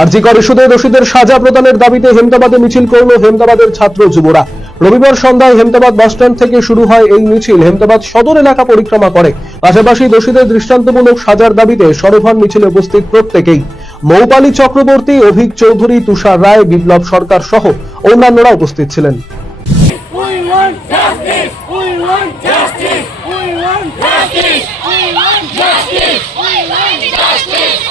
আরজিকর ইস্যুতে দোষীদের সাজা প্রদানের দাবিতে হেমদাবাদে মিছিল করল হেমদাবাদের ছাত্র যুবরা। রবিবার সন্ধ্যায় হেমদাবাদ বাসস্ট্যান্ড থেকে শুরু হয় এই মিছিল। হেমদাবাদ সদর এলাকা পরিক্রমা করে। পাশাপাশি দোষীদের দৃষ্টান্তমূলক সাজার দাবিতে সরব হন মিছিলে উপস্থিত প্রত্যেকেই। মৌপালী চক্রবর্তী, অভিক চৌধুরী, তুষার রায়, বিপ্লব সরকার সহ অন্যান্যরা উপস্থিত ছিলেন। We want justice. We want justice. We want justice.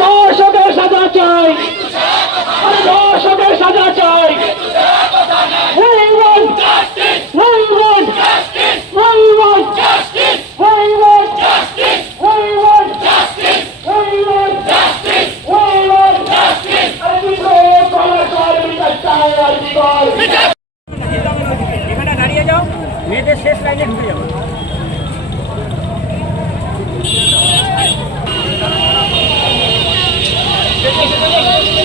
দর্শকের সাজা চাই দর্শকের সাজা চাই মেয়েদের শেষ লাইনে ঢুকে যাব よし!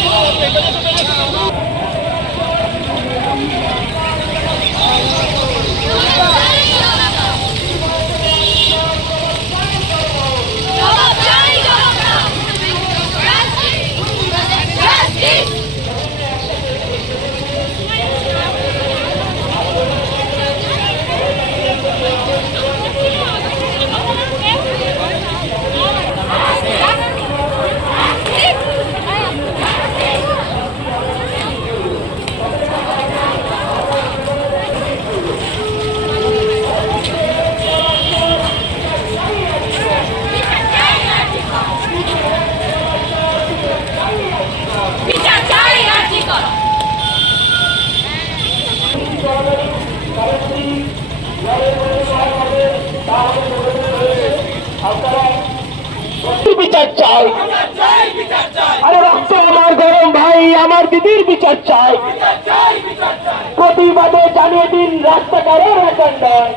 বিচার চাই। আরে রক্ত আমার গরম ভাই, আমার দিদির বিচার চাই। প্রতিবাদে জানিয়ে দিন রাস্তা রেকর্ড নয়